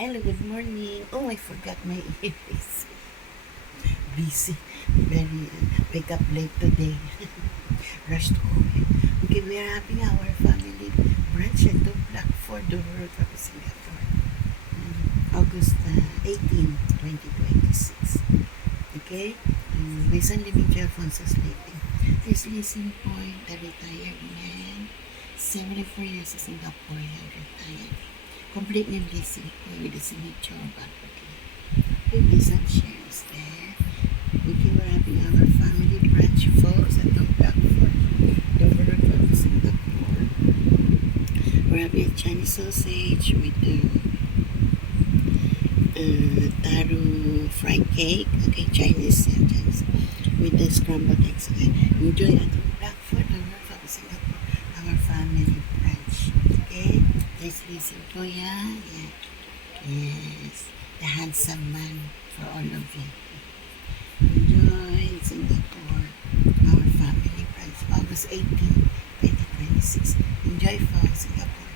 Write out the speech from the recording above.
Hello, good morning. Oh, I forgot my earpiece. Busy. Very wake up late today. Rushed home. Okay, we are having our family brunch at the Blackford Road of Singapore. August 18, 2026. Okay? My son Dimitri Alfonso sleeping. He's Lacing Point, a retired man. 74 years in Singaporean retired. Complete name Lacing Point with the signature of advocate. Maybe some shares there. Okay, we're having our family brunch folks at the Blackford, the road of Singapore. We're having Chinese sausage with the taro fried cake. Okay, Chinese, yeah, Chinese. With the scrambled eggs. Okay, enjoy at the Blackford, the road of Singapore. Our family brunch. Okay, let's listen to ya. Yeah. Yes, the handsome man for all of you. Enjoy in Singapore, our family brunch, August 18, 2026. Enjoy for Singapore.